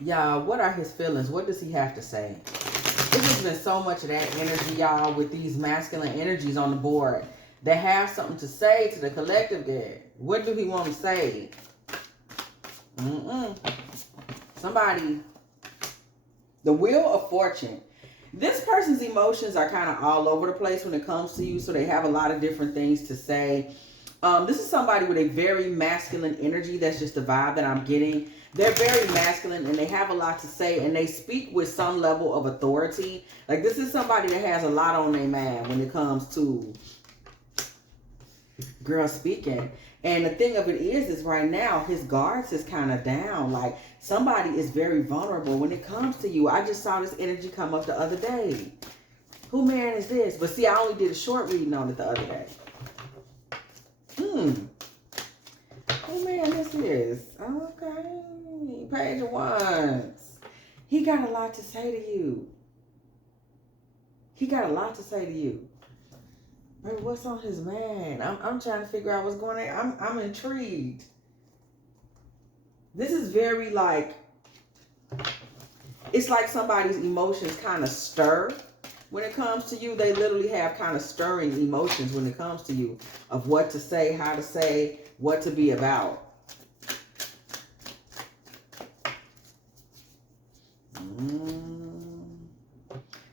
Y'all, what are his feelings? What does he have to say? There's just been so much of that energy, y'all, with these masculine energies on the board that have something to say to the collective there. What do he want to say? Somebody, the Wheel of Fortune. This person's emotions are kind of all over the place when it comes to you, so they have a lot of different things to say. This is somebody with a very masculine energy. That's just the vibe that I'm getting. They're very masculine and they have a lot to say and they speak with some level of authority. Like this is somebody that has a lot on their mind when it comes to girl speaking. And the thing of it is right now his guards is kind of down. Like somebody is very vulnerable when it comes to you. I just saw this energy come up the other day. Who man is this? But see, I only did a short reading on it the other day. Who man this is? Okay. Page of Wands. He got a lot to say to you. He got a lot to say to you. But what's on his mind? I'm trying to figure out what's going on. I'm intrigued. This is very like, it's like somebody's emotions kind of stir. When it comes to you, they literally have kind of stirring emotions when it comes to you of what to say, how to say, what to be about.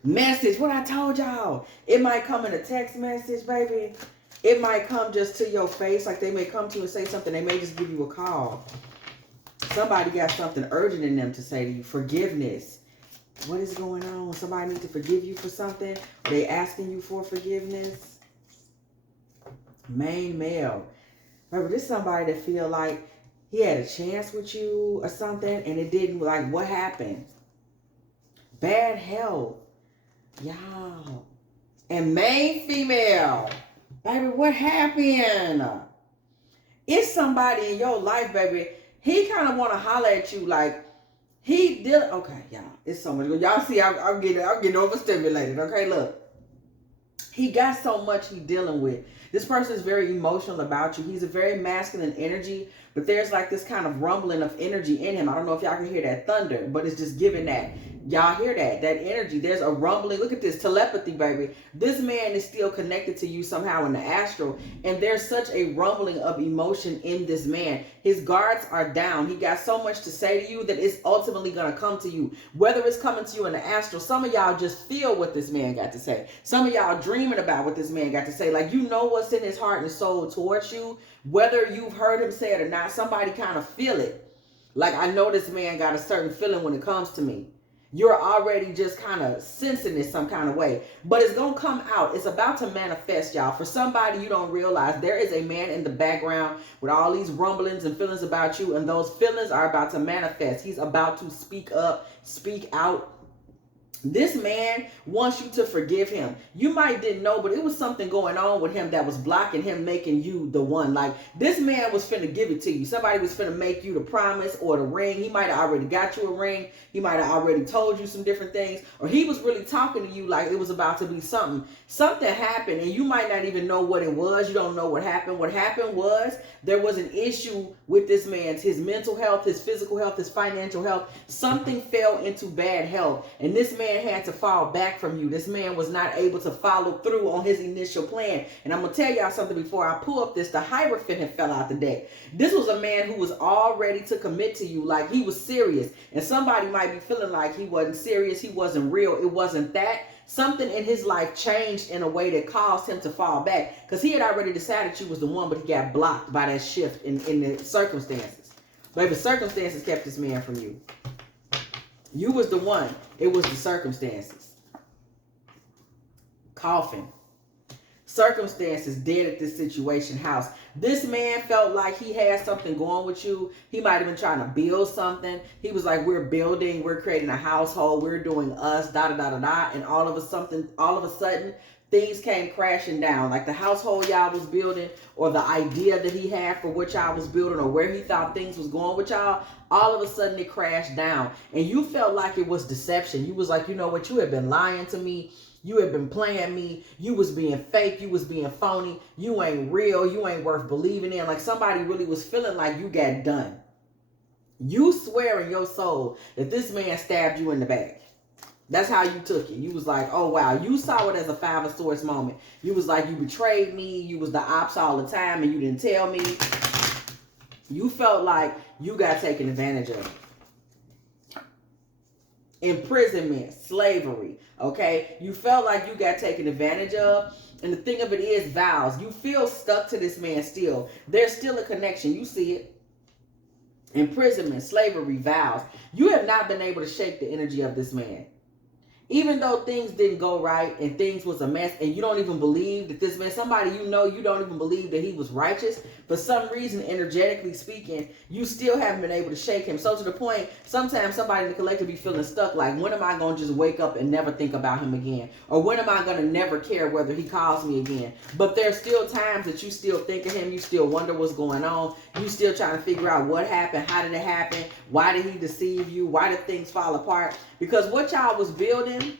Message, what I told y'all. It might come in a text message, baby. It might come just to your face. Like they may come to you and say something. They may just give you a call. Somebody got something urgent in them to say to you. Forgiveness. What is going on? Somebody needs to forgive you for something. Are they asking you for forgiveness? Main male. Remember, this is somebody that feel like he had a chance with you or something and it didn't. Like, what happened? Bad health. Y'all. And main female. Baby, what happened? It's somebody in your life, baby. He kind of want to holler at you like, he did. Okay, y'all. It's so much. Y'all see, I'm getting overstimulated. Okay, look. He got so much he dealing with. This person is very emotional about you. He's a very masculine energy, but there's like this kind of rumbling of energy in him. I don't know if y'all can hear that thunder, but it's just giving that. Y'all hear that energy. There's a rumbling. Look at this telepathy, baby. This man is still connected to you somehow in the astral, and there's such a rumbling of emotion in this man. His guards are down. He got so much to say to you that it's ultimately going to come to you. Whether it's coming to you in the astral, some of y'all just feel what this man got to say. Some of y'all dreaming about what this man got to say. Like, you know what's in his heart and soul towards you. Whether you've heard him say it or not, somebody kind of feel it. Like, I know this man got a certain feeling when it comes to me. You're already just kind of sensing it some kind of way. But it's going to come out. It's about to manifest, y'all. For somebody you don't realize, there is a man in the background with all these rumblings and feelings about you. And those feelings are about to manifest. He's about to speak up, speak out. This man wants you to forgive him. You might didn't know, but it was something going on with him that was blocking him making you the one. Like, this man was finna give it to you. Somebody was finna make you the promise or the ring. He might have already got you a ring. He might have already told you some different things. Or he was really talking to you like it was about to be something. Something happened and you might not even know what it was. You don't know what happened. What happened was there was an issue with this man's, his mental health, his physical health, his financial health. Something fell into bad health. And this man had to fall back from you. This man was not able to follow through on his initial plan. And I'm going to tell y'all something before I pull up this. The Hierophant had fell out the deck. This was a man who was all ready to commit to you. Like, he was serious. And somebody might be feeling like he wasn't serious. He wasn't real. It wasn't that. Something in his life changed in a way that caused him to fall back. Because he had already decided you was the one, but he got blocked by that shift in the circumstances. But the circumstances kept this man from you. You was the one. It was the circumstances. Coffin. Circumstances dead at this situation house. This man felt like he had something going with you. He might have been trying to build something. He was like, we're building, we're creating a household, we're doing us, da da da da da. And all of a sudden, things came crashing down. Like the household y'all was building, or the idea that he had for what y'all was building, or where he thought things was going with y'all, all of a sudden it crashed down. And you felt like it was deception. You was like, you know what, you had been lying to me. You had been playing me. You was being fake. You was being phony. You ain't real. You ain't worth believing in. Like, somebody really was feeling like you got done. You swear in your soul that this man stabbed you in the back. That's how you took it. You was like, oh, wow. You saw it as a Five of Swords moment. You was like, you betrayed me. You was the ops all the time and you didn't tell me. You felt like you got taken advantage of. Imprisonment, slavery, okay? You felt like you got taken advantage of. And the thing of it is, vows. You feel stuck to this man still. There's still a connection. You see it. Imprisonment, slavery, vows. You have not been able to shake the energy of this man. Even though things didn't go right and things was a mess and you don't even believe that this man, somebody you know, you don't even believe that he was righteous. For some reason, energetically speaking, you still haven't been able to shake him. So to the point, sometimes somebody in the collective be feeling stuck like, when am I going to just wake up and never think about him again? Or when am I going to never care whether he calls me again? But there's still times that you still think of him. You still wonder what's going on. You still trying to figure out what happened. How did it happen? Why did he deceive you? Why did things fall apart? Because what y'all was building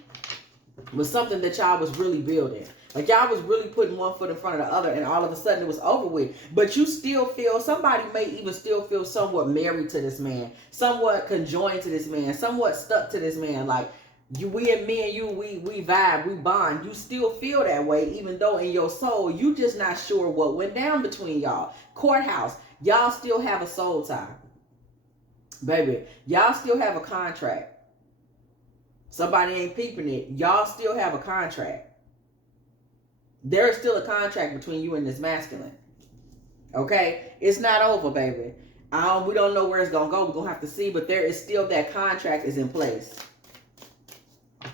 was something that y'all was really building. Like y'all was really putting one foot in front of the other and all of a sudden it was over with. But you still feel, somebody may even still feel somewhat married to this man, somewhat conjoined to this man, somewhat stuck to this man. Like me and you, we vibe, we bond. You still feel that way even though in your soul, you just not sure what went down between y'all. Courthouse, y'all still have a soul tie. Baby, y'all still have a contract. Somebody ain't peeping it. Y'all still have a contract. There is still a contract between you and this masculine. Okay? It's not over, baby. We don't know where it's going to go. We're going to have to see. But there is still, that contract is in place.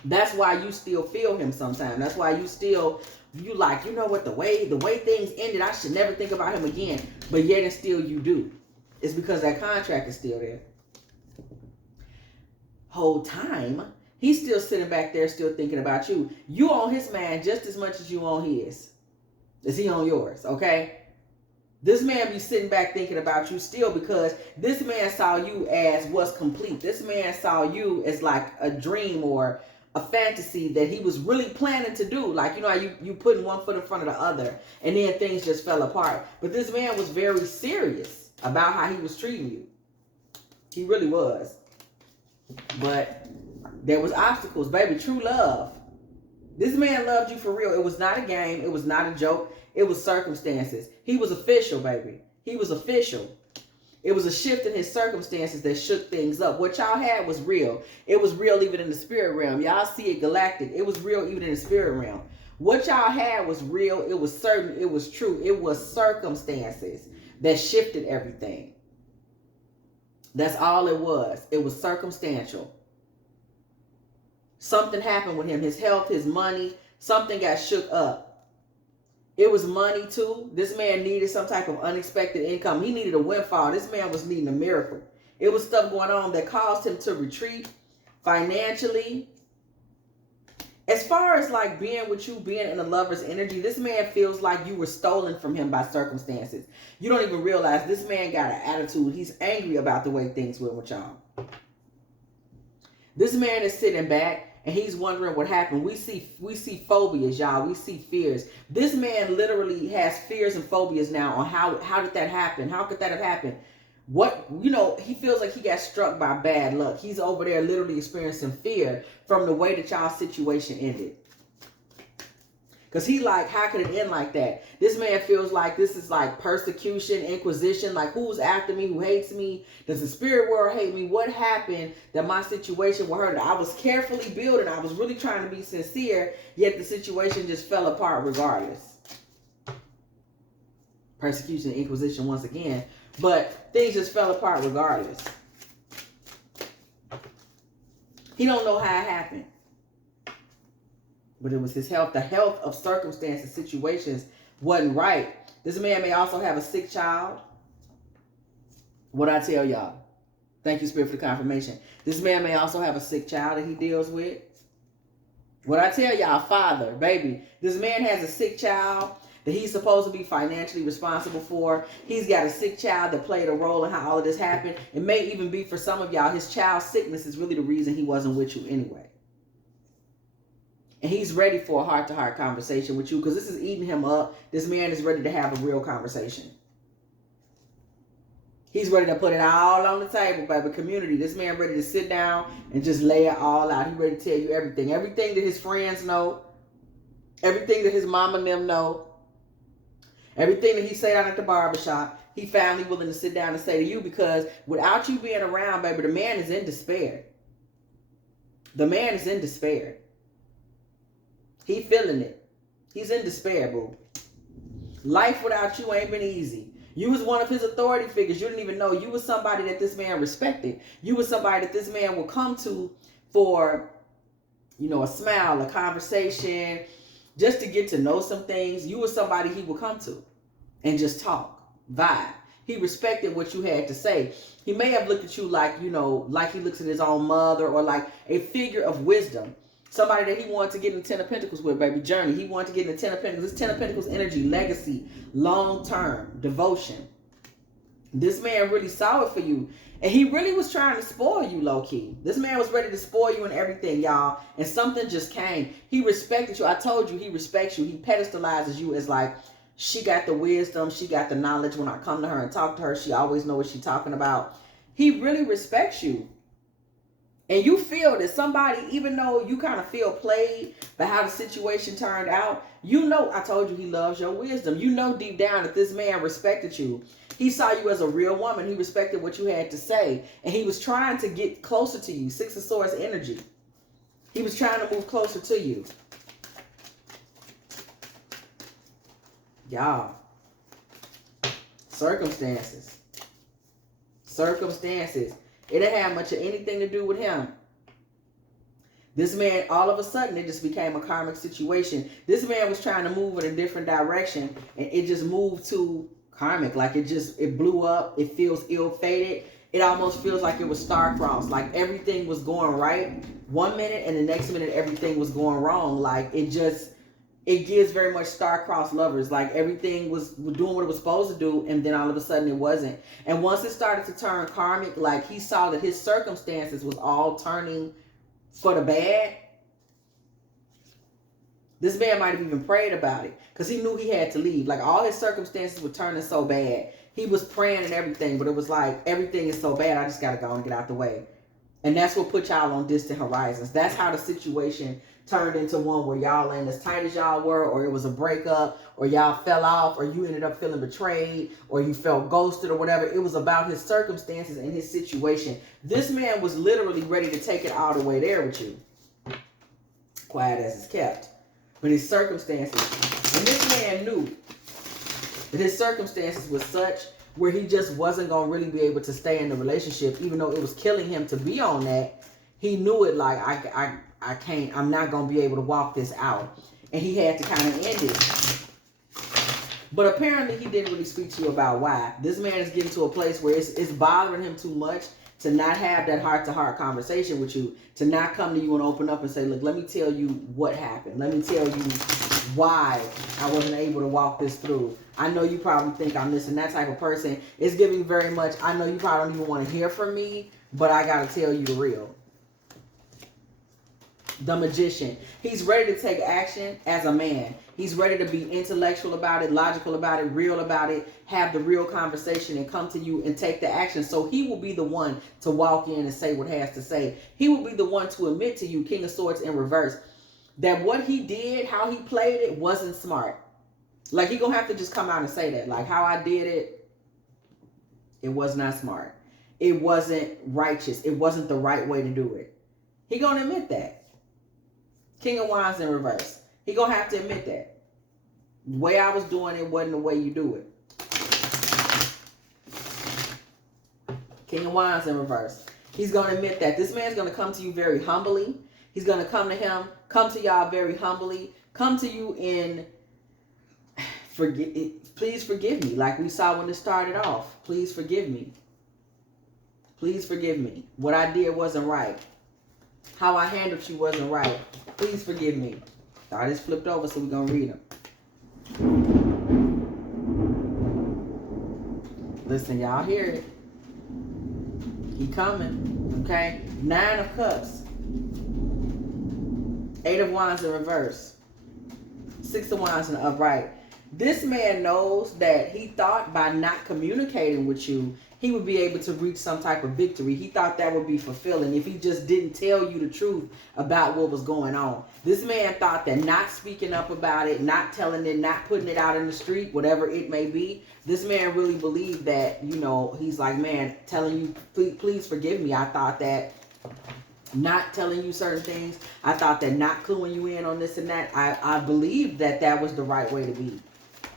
That's why you still feel him sometimes. That's why you still, you like, you know what, the way things ended, I should never think about him again. But yet and still you do. It's because that contract is still there. Whole time, he's still sitting back there, still thinking about you. You on his mind just as much as you on his. Is he on yours, okay? This man be sitting back thinking about you still because this man saw you as what's complete. This man saw you as like a dream or a fantasy that he was really planning to do. Like, you know how you putting one foot in front of the other and then things just fell apart. But this man was very serious about how he was treating you. He really was. But there was obstacles, baby. True love. This man loved you for real. It was not a game. It was not a joke. It was circumstances. He was official, baby. He was official. It was a shift in his circumstances that shook things up. What y'all had was real. It was real even in the spirit realm. Y'all see it galactic. It was real even in the spirit realm. What y'all had was real. It was certain. It was true. It was circumstances that shifted everything. That's all it was. It was circumstantial. Something happened with him. His health, his money, something got shook up. It was money too. This man needed some type of unexpected income. He needed a windfall. This man was needing a miracle. It was stuff going on that caused him to retreat financially. As far as like being with you, being in a lover's energy, this man feels like you were stolen from him by circumstances. You don't even realize this man got an attitude. He's angry about the way things went with y'all. This man is sitting back and he's wondering what happened. We see phobias, y'all. We see fears. This man literally has fears and phobias now on how did that happen? How could that have happened? What, you know, he feels like he got struck by bad luck. He's over there literally experiencing fear from the way that y'all's situation ended. Because he like, how could it end like that? This man feels like this is like persecution, inquisition, like who's after me, who hates me? Does the spirit world hate me? What happened that my situation with her, that I was carefully building, I was really trying to be sincere, yet the situation just fell apart regardless. Persecution, inquisition once again, but things just fell apart regardless. He don't know how it happened. But it was his health. The health of circumstances, situations wasn't right. This man may also have a sick child. What I tell y'all. Thank you, Spirit, for the confirmation. This man may also have a sick child that he deals with. What I tell y'all, father, baby. This man has a sick child that he's supposed to be financially responsible for. He's got a sick child that played a role in how all of this happened. It may even be for some of y'all, his child's sickness is really the reason he wasn't with you anyway. And he's ready for a heart-to-heart conversation with you because this is eating him up. This man is ready to have a real conversation. He's ready to put it all on the table, baby. Community. This man ready to sit down and just lay it all out. He ready to tell you everything. Everything that his friends know. Everything that his mama and them know. Everything that he said out at the barbershop. He finally willing to sit down and say to you, because without you being around, baby, the man is in despair. The man is in despair. He feeling it. He's in despair, boo. Life without you ain't been easy. You was one of his authority figures. You didn't even know. You was somebody that this man respected. You was somebody that this man will come to for, you know, a smile, a conversation, just to get to know some things. You was somebody he would come to and just talk, vibe. He respected what you had to say. He may have looked at you like, you know, like he looks at his own mother, or like a figure of wisdom. Somebody that he wanted to get in the Ten of Pentacles with, baby. Journey. He wanted to get in the Ten of Pentacles. This Ten of Pentacles energy, legacy, long-term, devotion. This man really saw it for you. And he really was trying to spoil you, low-key. This man was ready to spoil you and everything, y'all. And something just came. He respected you. I told you, he respects you. He pedestalizes you as like, she got the wisdom. She got the knowledge. When I come to her and talk to her, she always knows what she's talking about. He really respects you. And you feel that somebody, even though you kind of feel played by how the situation turned out, you know, I told you he loves your wisdom. You know deep down that this man respected you. He saw you as a real woman. He respected what you had to say. And he was trying to get closer to you. Six of Swords energy. He was trying to move closer to you. Y'all. Circumstances. Circumstances. It didn't have much of anything to do with him. This man, all of a sudden, it just became a karmic situation. This man was trying to move in a different direction, and it just moved to karmic. Like it blew up. It feels ill-fated. It almost feels like it was star-crossed. Like everything was going right one minute, and the next minute everything was going wrong. Like it gives very much star-crossed lovers. Like everything was doing what it was supposed to do, and then all of a sudden it wasn't. And once it started to turn karmic, like he saw that his circumstances was all turning for the bad. This man might have even prayed about it, because he knew he had to leave. Like all his circumstances were turning so bad. He was praying and everything, but it was like, everything is so bad, I just got to go and get out the way. And that's what put y'all on distant horizons. That's how the situation turned into one where y'all ain't as tight as y'all were, or it was a breakup, or y'all fell off, or you ended up feeling betrayed, or you felt ghosted, or whatever. It was about his circumstances and his situation. This man was literally ready to take it all the way there with you. Quiet as it's kept. But his circumstances, and this man knew that his circumstances was such where he just wasn't going to really be able to stay in the relationship, even though it was killing him to be on that. He knew it, like, I can't, I'm not going to be able to walk this out. And he had to kind of end it. But apparently he didn't really speak to you about why. This man is getting to a place where it's bothering him too much to not have that heart-to-heart conversation with you, to not come to you and open up and say, look, let me tell you what happened. Let me tell you why I wasn't able to walk this through. I know you probably think I'm this and that type of person. It's giving very much, I know you probably don't even want to hear from me, but I got to tell you the real. The Magician. He's ready to take action as a man. He's ready to be intellectual about it, logical about it, real about it, have the real conversation and come to you and take the action. So he will be the one to walk in and say what he has to say. He will be the one to admit to you, King of Swords in reverse, that what he did, how he played it, wasn't smart. Like, he gonna have to just come out and say that. Like, how I did it, it was not smart. It wasn't righteous. It wasn't the right way to do it. He gonna admit that. King of Wands in reverse. He gonna have to admit that. The way I was doing it wasn't the way you do it. King of Wands in reverse. He's gonna admit that. This man's gonna come to you very humbly. He's gonna come to y'all very humbly. Come to you in, please forgive me. Like we saw when it started off. Please forgive me. Please forgive me. What I did wasn't right. How I handled you wasn't right. Please forgive me. I just flipped over, so we're going to read them. Listen, y'all hear it. He coming, okay? 9 of Cups. 8 of Wands in reverse. 6 of Wands in the upright. This man knows that he thought by not communicating with you, he would be able to reach some type of victory. He thought that would be fulfilling if he just didn't tell you the truth about what was going on. This man thought that not speaking up about it, not telling it, not putting it out in the street, whatever it may be, this man really believed that, you know, he's like, man, telling you, please forgive me. I thought that not telling you certain things, I thought that not cluing you in on this and that, I believed that that was the right way to be.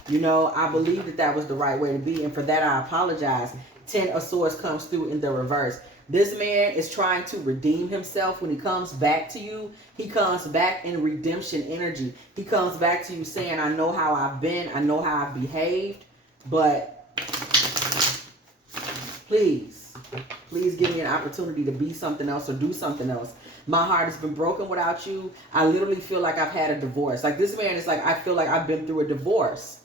You know, I believed that that was the right way to be, and for that I apologize. 10 of Swords comes through in the reverse. This man is trying to redeem himself. When he comes back to you, he comes back in redemption energy. He comes back to you saying, I know how I've been, I know how I've behaved, but please give me an opportunity to be something else or do something else. My heart has been broken without you. I literally feel like I've had a divorce. Like, this man is like, I feel like I've been through a divorce.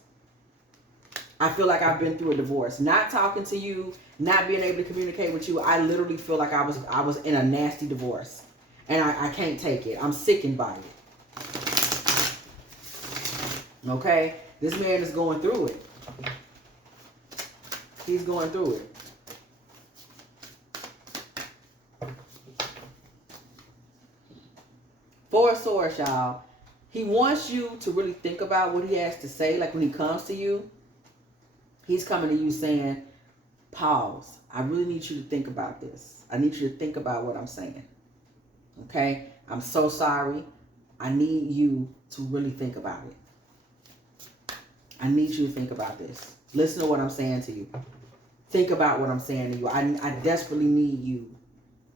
I feel like I've been through a divorce. Not talking to you, not being able to communicate with you. I literally feel like I was in a nasty divorce. And I can't take it. I'm sickened by it. Okay? This man is going through it. He's going through it. Four of Swords, y'all. He wants you to really think about what he has to say. Like, when he comes to you, he's coming to you saying, pause. I really need you to think about this. I need you to think about what I'm saying. Okay? I'm so sorry. I need you to really think about it. I need you to think about this. Listen to what I'm saying to you. Think about what I'm saying to you. I desperately need you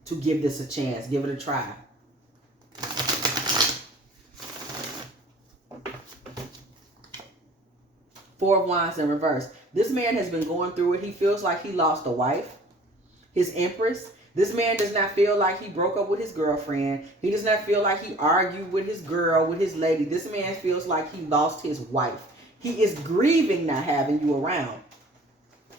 to give this a chance. Give it a try. Four of Wands in reverse. This man has been going through it. He feels like he lost a wife, his Empress. This man does not feel like he broke up with his girlfriend. He does not feel like he argued with his girl, with his lady. This man feels like he lost his wife. He is grieving not having you around.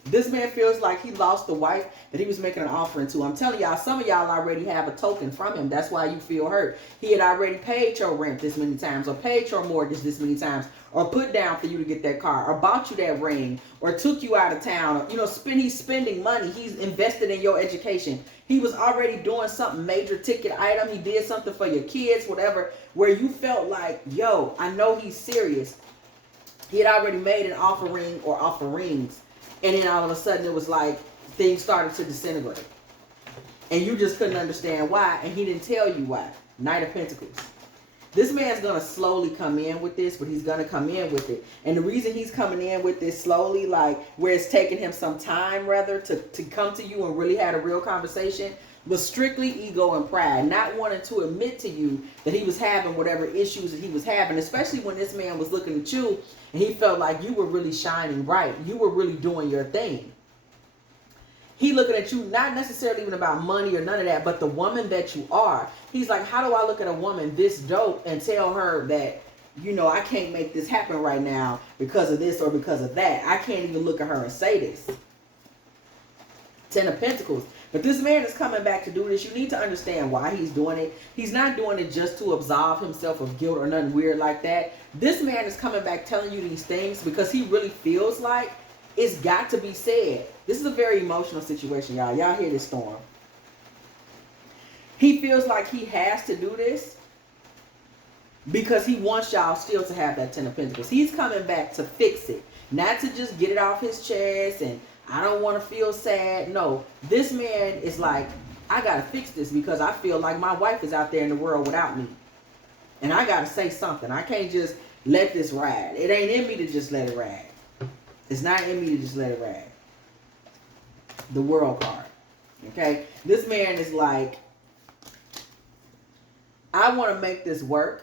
This man feels like he lost the wife that he was making an offering to. I'm telling y'all, some of y'all already have a token from him. That's why you feel hurt. He had already paid your rent this many times, or paid your mortgage this many times, or put down for you to get that car, or bought you that ring, or took you out of town. Or, you know, he's spending money. He's invested in your education. He was already doing something major ticket item. He did something for your kids, whatever, where you felt like, yo, I know he's serious. He had already made an offering or offerings. And then all of a sudden it was like things started to disintegrate. And you just couldn't understand why. And he didn't tell you why. Knight of Pentacles. This man's going to slowly come in with this, but he's going to come in with it. And the reason he's coming in with this slowly, like where it's taking him some time rather to come to you and really had a real conversation, was strictly ego and pride. Not wanting to admit to you that he was having whatever issues that he was having, especially when this man was looking at you and he felt like you were really shining bright. You were really doing your thing. He looking at you, not necessarily even about money or none of that, but the woman that you are. He's like, how do I look at a woman this dope and tell her that, you know, I can't make this happen right now because of this or because of that. I can't even look at her and say this. 10 of Pentacles. But this man is coming back to do this. You need to understand why he's doing it. He's not doing it just to absolve himself of guilt or nothing weird like that. This man is coming back telling you these things because he really feels like it's got to be said. This is a very emotional situation, y'all. Y'all hear this storm. He feels like he has to do this because he wants y'all still to have that 10 of Pentacles. He's coming back to fix it. Not to just get it off his chest and I don't want to feel sad. No, this man is like, I got to fix this because I feel like my wife is out there in the world without me. And I got to say something. I can't just let this ride. It ain't in me to just let it ride. It's not in me to just let it ride. The World card. Okay? This man is like, I want to make this work.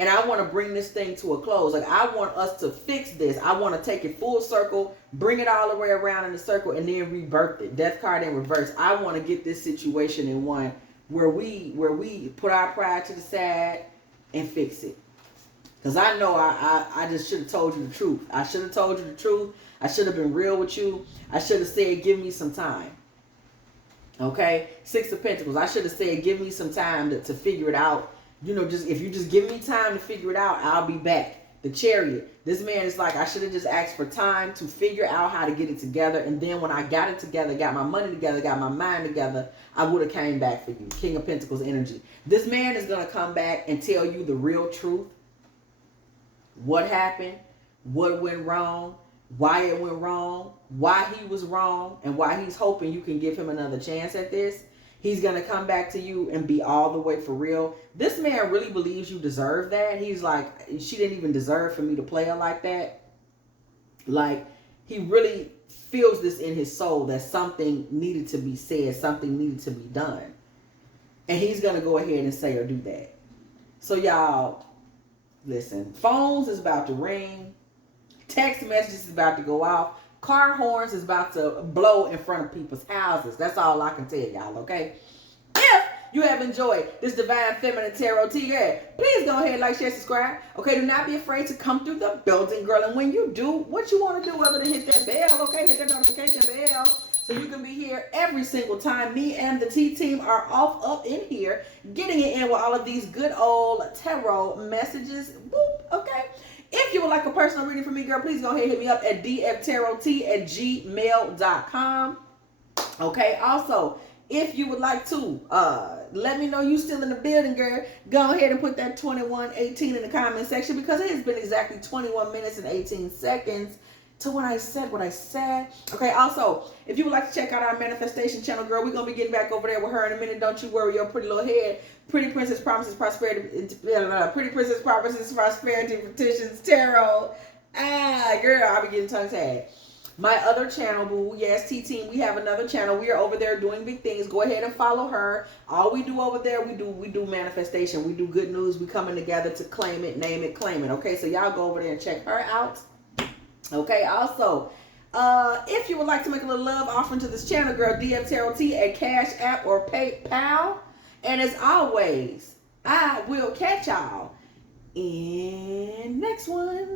And I want to bring this thing to a close. Like, I want us to fix this. I want to take it full circle, bring it all the way around in a circle, and then rebirth it. Death card in reverse. I want to get this situation in one where we put our pride to the side and fix it. Because I know I just should have told you the truth. I should have told you the truth. I should have been real with you. I should have said, give me some time. Okay? 6 of Pentacles. I should have said, give me some time to figure it out. You know, just if you just give me time to figure it out, I'll be back. The Chariot. This man is like, I should have just asked for time to figure out how to get it together. And then when I got it together, got my money together, got my mind together, I would have came back for you. King of Pentacles energy. This man is going to come back and tell you the real truth. What happened, what went wrong, why it went wrong, why he was wrong, and why he's hoping you can give him another chance at this. He's going to come back to you and be all the way for real. This man really believes you deserve that. He's like, she didn't even deserve for me to play her like that. Like, he really feels this in his soul that something needed to be said, something needed to be done. And he's going to go ahead and say or do that. So y'all, listen, phones is about to ring. Text messages is about to go off. Car horns is about to blow in front of people's houses. That's all I can tell y'all, okay? If you have enjoyed this Divine Feminine Tarottea, please go ahead, like, share, subscribe. Okay, do not be afraid to come through the building, girl. And when you do, what you want to do other than hit that bell, okay? Hit that notification bell so you can be here every single time me and the T-Team are off up in here, getting it in with all of these good old tarot messages. Boop, okay? If you would like a personal reading from me, girl, please go ahead and hit me up at dftarottea@gmail.com. Okay, also, if you would like to let me know you still in the building, girl, go ahead and put that 2118 in the comment section, because it has been exactly 21 minutes and 18 seconds to when I said what I said. Okay, also, if you would like to check out our manifestation channel, girl, we're going to be getting back over there with her in a minute. Don't you worry your pretty little head. Pretty Princess Promises Prosperity, Pretty Princess Promises Prosperity Petitions Tarot. Girl, I'll be getting tongue tied. My other channel, boo, yes, T-Team, we have another channel. We are over there doing big things. Go ahead and follow her. All we do over there, we do manifestation. We do good news. We coming together to claim it, name it, claim it. Okay, so y'all go over there and check her out. Okay, also, if you would like to make a little love offering to this channel, girl, dftarottea at Cash App or PayPal. And as always, I will catch y'all in next one.